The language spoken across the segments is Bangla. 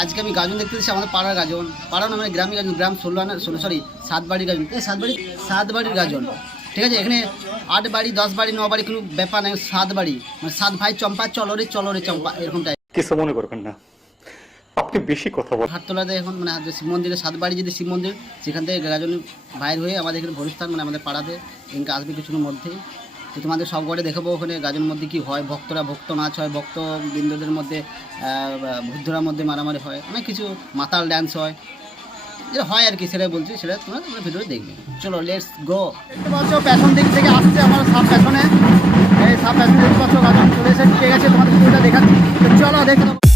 আজকে আমি গাজন দেখতে এসেছি আমাদের পাড়ার গাজন। পাড়া না মানে গ্রামীণ গাজন গ্রাম ষোলো আনা ষোলো সরি সাত বাড়ির গাজন। এই সাত বাড়ি সাত বাড়ির গাজন। ঠিক আছে এখানে আট বাড়ি দশ বাড়ি ন বাড়ি কোনো ব্যাপার নেই সাত বাড়ি। মানে সাত ভাই চম্পা চলরে চলরে চম্পা এরকম টাইপ কিছু মনে করবেন না। আপনি বেশি কথা বলেন হাটতলাতে এখন মানে শিব মন্দিরে সাত বাড়ি যদি শিব মন্দির সেখান থেকে গাজন বাইর হয়ে আমাদের এখানে ভরিস্থান মানে আমাদের পাড়াতে এখানকে আসবে কিছুর মধ্যেই। তো তোমাদের সব ঘরে দেখাবো ওখানে গাজন মধ্যে কি হয়, ভক্তরা ভক্ত নাচ হয়, ভক্ত বিন্দুদের মধ্যে বুদ্ধরার মধ্যে মারামারি হয়, অনেক কিছু, মাতাল ড্যান্স হয়। যেটা হয় আর কি, সেটাই বলছি, সেটা তোমরা তোমরা ভিডিও দেখবে। চলো লেটস গো পাচ্ছ পেছন দিক থেকে আসছে আমার সাপ পেছনে এই সাপ পেছনে দেখতে পাচ্ছ, গাজন চলে এসে ঢুকে গেছে তোমাদের ভিডিওটা দেখাচ্ছি চলো, দেখে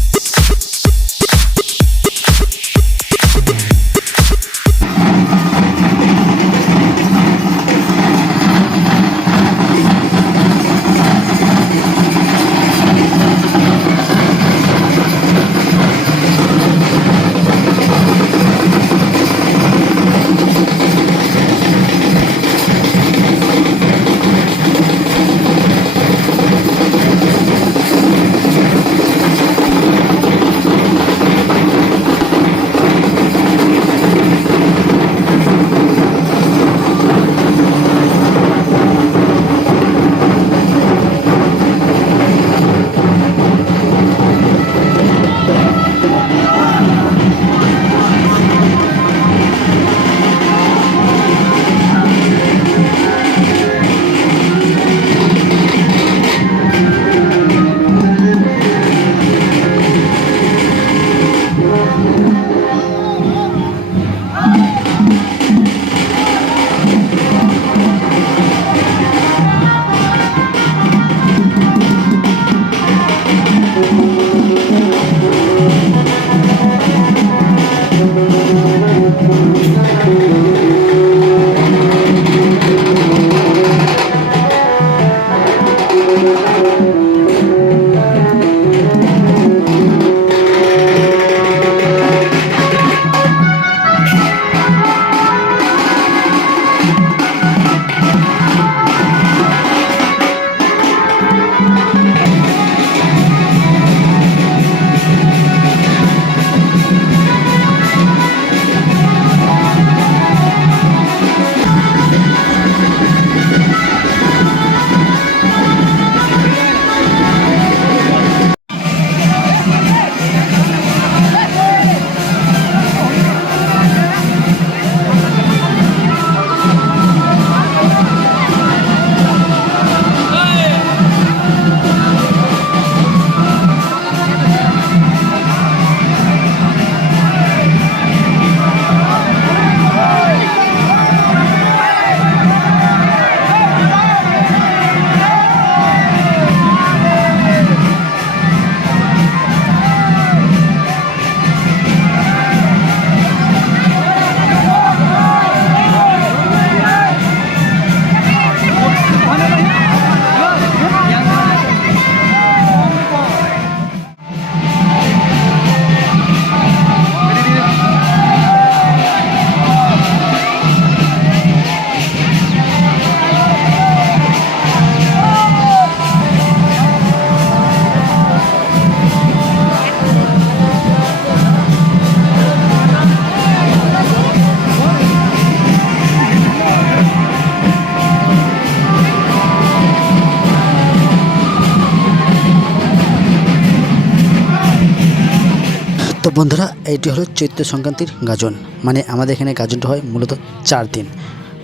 তো বন্ধুরা, এইটি হলো চৈত্র সংক্রান্তির গাজন। মানে আমাদের এখানে গাজনটা হয় মূলত চার দিন।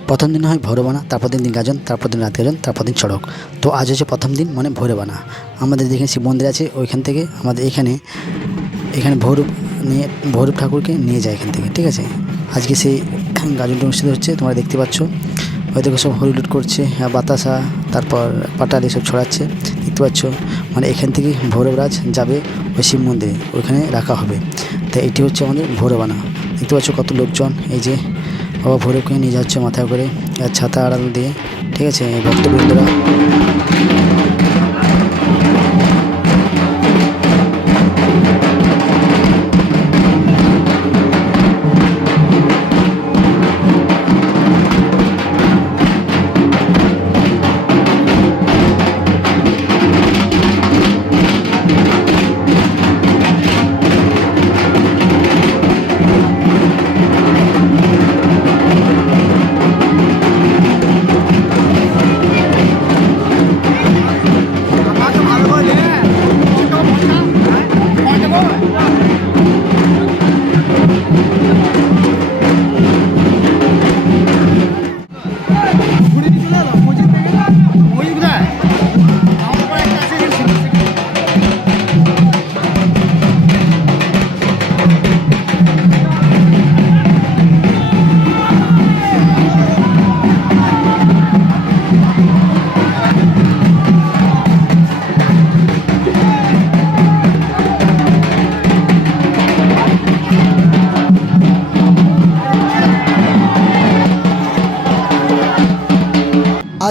প্রথম দিন হয় ভৈরবানা তারপর দিন দিন গাজন, তারপর দিন রাত গাজন, তারপর দিন চড়ক। তো আজ হচ্ছে প্রথম দিন মানে ভৈরবানা আমাদের যেখানে শিব মন্দির আছে, ওইখান থেকে আমাদের এখানে এখানে ভৈরব নিয়ে ভৈরব ঠাকুরকে নিয়ে যায় এখান থেকে, ঠিক আছে? আজকে সেই গাজনটা অনুষ্ঠিত হচ্ছে, তোমরা দেখতে পাচ্ছ। হয়তো সব হরিলুট করছে আর বাতাসা, তারপর পাটালি সব ছড়াচ্ছে। দেখতে পাচ্ছ মানে এখান থেকে ভৈরবরাজ যাবে ওই শিব মন্দিরে, ওইখানে রাখা হবে। তো এটি হচ্ছে আমাদের ভৈরবানা দেখতে পাচ্ছ কত লোকজন, এই যে বাবা ভৈরবকে নিয়ে যাচ্ছে মাথায় করে, আর ছাতা আড়াল দিয়ে, ঠিক আছে? ভক্তবৃন্দরা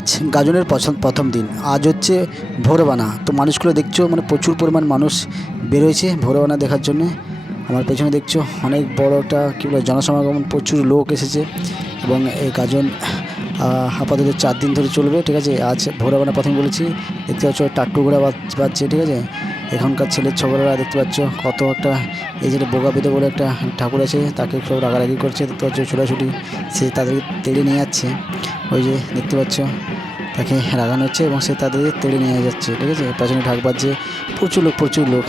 আজ গাজনের পছন্দ প্রথম দিন। আজ হচ্ছে ভোরবানা তো মানুষগুলো দেখছ মানে প্রচুর পরিমাণ মানুষ বেরোয়েছে ভোরবানা দেখার জন্য। আমার পেছনে দেখছ, অনেক বড় একটা কী বলে, জনসমাগম, প্রচুর লোক এসেছে এবং এই গাজন আপাতত চার দিন ধরে চলবে, ঠিক আছে? আজ ভোরবানা প্রথমে বলেছি, দেখতে পাচ্ছ টাট্টুগুড়া বাজছে, ঠিক আছে? এখনকার ছেলের ছোকরারা দেখতে পাচ্ছ কত একটা, এই যে বোগা বলে একটা ঠাকুর আছে, তাকে সব রাগারাগি করছে, দেখতে পাচ্ছ ছোটাছুটি, সে তাদেরকে তেড়ে নিয়ে যাচ্ছে। ওই যে দেখতে পাচ্ছ তাকে রাগানো হচ্ছে এবং সে তাদের তেড়ে নিয়ে যাচ্ছে, ঠিক আছে? পেছনে ঢাক বাজছে, প্রচুর লোক প্রচুর লোক।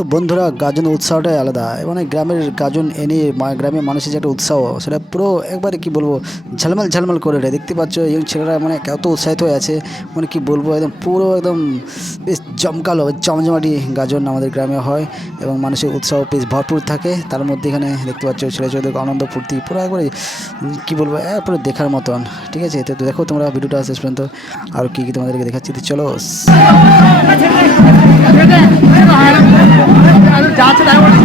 তো বন্ধুরা গাজনের উৎসাহটাই আলাদা। মানে গ্রামের গাজন এনে গ্রামের মানুষের যে একটা উৎসাহ, সেটা পুরো একবারে কি বলব, ঝালমাল ঝালমাল করে দেয়। দেখতে পাচ্ছ, এই ছেলেরা মানে কত উৎসাহিত হয়ে আছে। মানে কি বলব, একদম পুরো একদম বেশ জমকালো জমজমাটি গাজন আমাদের গ্রামে হয়। এবং মানুষের উৎসাহ বেশ ভরপুর থাকে। তার মধ্যে এখানে দেখতে পাচ্ছ, ছেলে ছেলেদের আনন্দ, ফুর্তি, পুরো একবারে কী বলব পুরো দেখার মতন। ঠিক আছে? তো দেখো তোমরা ভিডিওটা শেষ পর্যন্ত, আর কী কী তোমাদেরকে দেখাচ্ছি। তো চলো 这个，这个孩子，这个孩子家吃来我。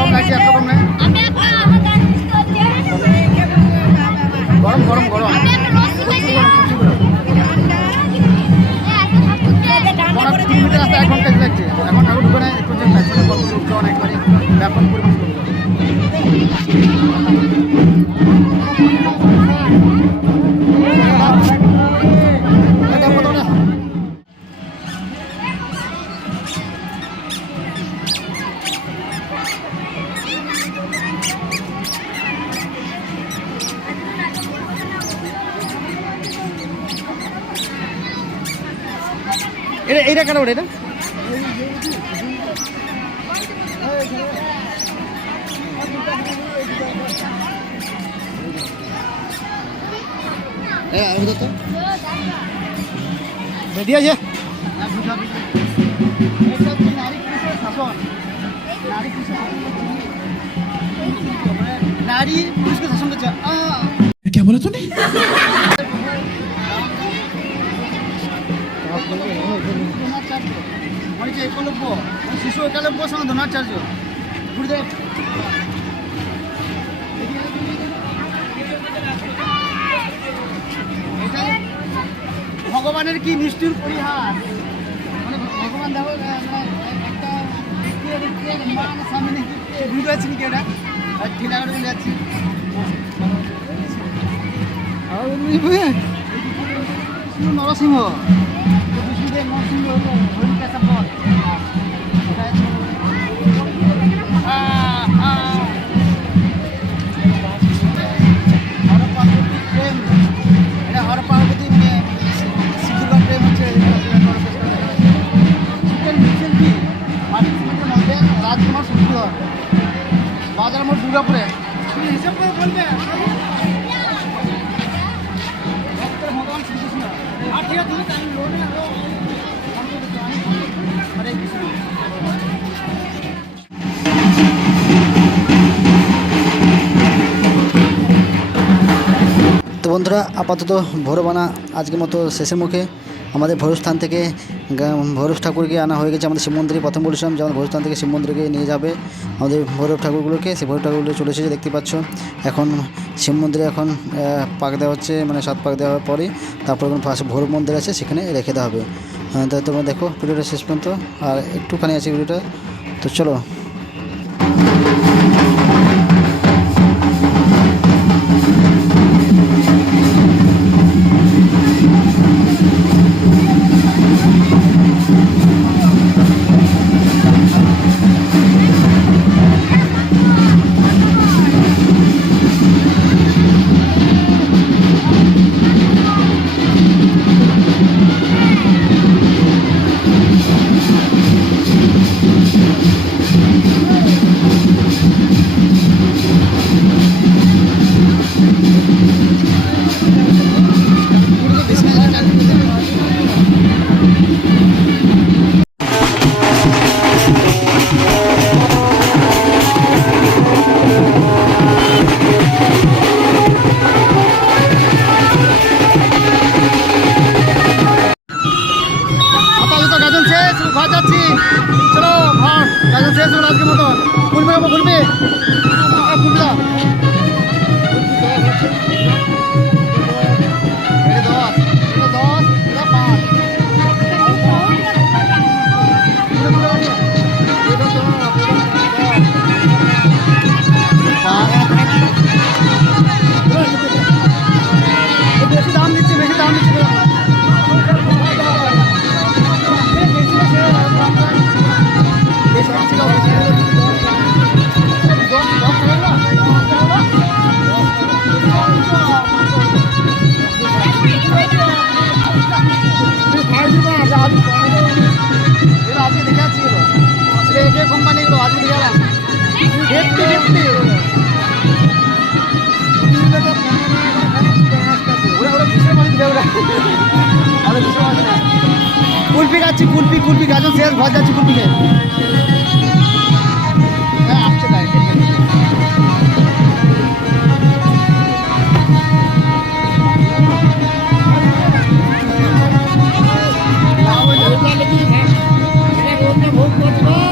এখন গরম লাগছে এত রকম না গরম গরম গরম। এক ঘণ্টা লাগছে এখন ঢুকে নেয় একটু করছে অনেকবারই পরিমাণ এটা এটা কেন এটা? বেরিয়ে আছে? নারী পুরুষকে শাসন করছে। কে বলে তুমি মানে মানে শিশু একলব্য সঙ্গে দ্রোণাচার্য গুরুদেব এটা ভগবানের কি নিষ্ঠুর পরিহার মানে ভগবান দেখো মানে একটা সামনে ভিডিও আছে নাকি এটা ঠিলা করে যাচ্ছি নরসিংহ নরসিংহ মানে রাজকুমার শুক্রধর বাজার মোড় দুর্গাপুরে তুমি হিসাব করে বলবে আর ঠিক আছে তুমি টাইম লোনে বন্ধুরা, আপাতত ভোরবানা আজকের মতো শেষের মুখে আমাদের ভৈরবস্থান থেকে ভৈরব ঠাকুরকে আনা হয়ে গেছে আমাদের শিব মন্দিরে প্রথম বলেছিলাম যে আমাদের ভৈরবস্থান থেকে শিব মন্দিরকে নিয়ে যাবে আমাদের ভৈরব ঠাকুরগুলোকে, সেই ভৈরব ঠাকুরগুলো চলে এসেছে, দেখতে পাচ্ছ। এখন শিব মন্দিরে এখন পাক দেওয়া হচ্ছে মানে সাত পাক দেওয়ার পরে তারপর এখন পাশে ভৈরব মন্দির আছে, সেখানে রেখে দেওয়া হবে। তো তোমরা দেখো, ভিডিওটা শেষ পর্যন্ত। আর একটুখানি আছে ভিডিওটা, তো চলো। কুলপি খাচ্ছি কুলপি কুলপি গাছ শেষ ঘর যাচ্ছি কুলপি খেয়ে ভোগ করব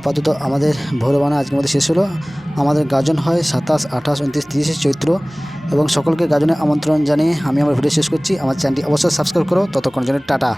আপাতত আমাদের ভোরবানা আজকের মধ্যে শেষ হলো। আমাদের গাজন হয় সাতাশ, আঠাশ, উনত্রিশ, তিরিশে চৈত্র। এবং সকলকে গাজনে আমন্ত্রণ জানিয়ে আমি আমার ভিডিও শেষ করছি। আমার চ্যানেলটি অবশ্যই সাবস্ক্রাইব করো। ততক্ষণ জন্য টাটা।